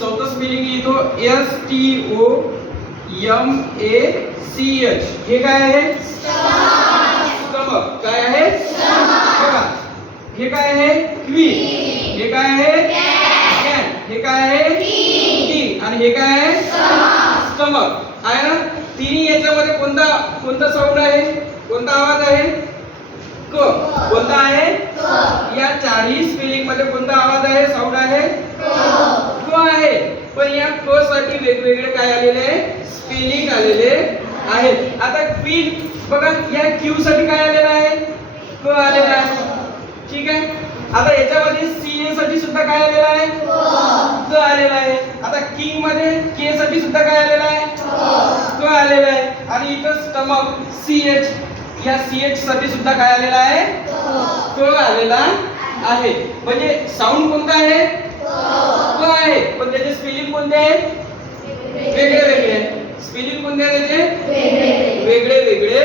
चौथा स्पेलिंग येतो STOMACH. हे काय आहे? स्टमक. काय आहे? बघा, हे काय आहे? क्वीन. हे काय आहे? कॅन. हे काय आहे? किंग. आणि हे काय आहे? स्टमक. आहे ना? तिन्ही याच्यामध्ये कोणता साऊंड आहे? कोणता आवाज आहे? क. कोणता आहे? या चारही स्पेलिंग मध्ये कोणता आवाज आहे? साऊंड आहे? क आहे. पण या क साठी वेगवेगळे काय आलेले आहे? स्पेलिंग आलेले आहेत. आता क्वीन बघा, या क्यू साठी काय आलेलं आहे? क आलेला आहे. ठीक आहे. आता याच्यामध्ये सीए साठी सुद्धा काय आलेला आहे? क आलेला आहे. आता किंग मध्ये के साठी सुद्धा काय आलेला आहे? क आलेला आहे. आणि इथं स्टमक सीएच, या सीएच साठी सुद्धा काय आलेला आहे? क आलेला आहे. म्हणजे साऊंड कोणता आहे? क आहे. पण त्याचे स्पेलिंग कोणते आहे? वेगळे वेगळे. स्पेलिंग कोणते आहे त्याचे? वेगळे वेगळे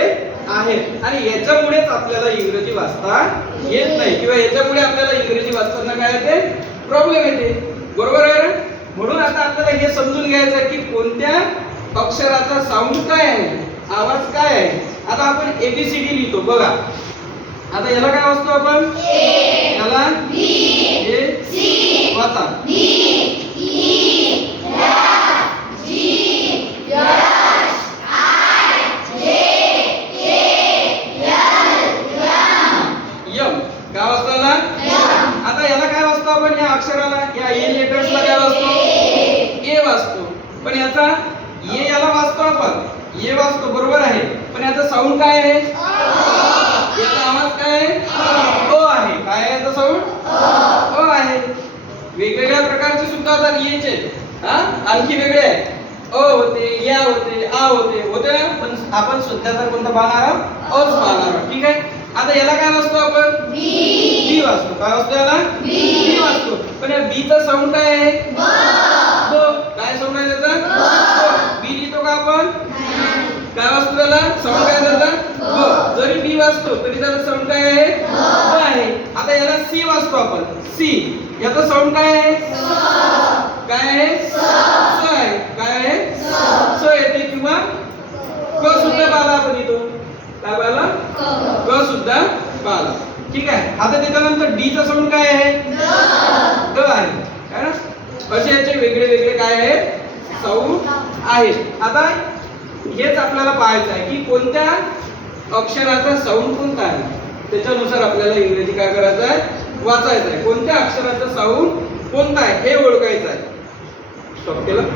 आहेत. आणि याच्यामुळेच आपल्याला इंग्रजी वाचता येत नाही, किंवा याच्यामुळे आपल्याला इंग्रजी वाचताना काय येते? प्रॉब्लेम येते. बरोबर आहे ना? म्हणून आता आपल्याला हे समजून घ्यायचं आहे की कोणत्या अक्षराचा साऊंड काय आहे, आवाज काय आहे. आता आपण एबीसीडी लिहितो बघा. आता याला काय वाचतो आपण? याला ए सी वाचा. काय वाचतो याला? आता याला काय वाचतो आपण? या अक्षराला, या ए लेटर्सला काय वाचतो? ए वाचतो. पण याचा ए याला वाचतो आपण, ए वाचतो, बरोबर आहे. पण याचा साऊंड काय आहे? याचा आवाज काय आहे? अ आहे. काय आहे याचा साऊंड? अ आहे. वेगवेगळ्या प्रकारचे सुद्धा आता येचे, हा, आणखी वेगळे आहे. अ होते, या होते, आ होते, होते ना. पण आपण सध्याचा कोणता पाहणार आहोत? अच पाहणार आहोत. ठीक आहे. आता याला काय वाचतो आपण? बी वाचतो. काय वाचतो याला? बी वाचतो. पण या बी चा साऊंड काय आहे? ब. काय साऊंड आहे त्याचा? बी लिहितो का आपण? काय वाचतो त्याला? साऊंड काय त्याचा? ब. जरी बी वाचतो तरी त्याचा साऊंड काय आहे? ब आहे. आता याला सी वाचतो आपण. सी. याचा साऊंड काय आहे? काय आहे? स आहे. काय आहे? स येते. किंवा क सुद्धा पाहिला आपण इथं. काय पाहिला? क सुद्धा पाहिला. ठीक आहे. आता त्याच्यानंतर डी चा साऊंड काय आहे? द आहे. काय ना? असे याचे वेगळे वेगळे काय आहे? साऊंड आहेत. आता हेच आपल्याला पाहायचं आहे की कोणत्या अक्षराचा साऊंड कोणता आहे. त्याच्यानुसार आपल्याला इंग्रजी काय करायचं आहे? वाचायचं आहे. कोणत्या अक्षराचा साऊंड कोणता आहे हे ओळखायचं आहे. स्टॉप केलं.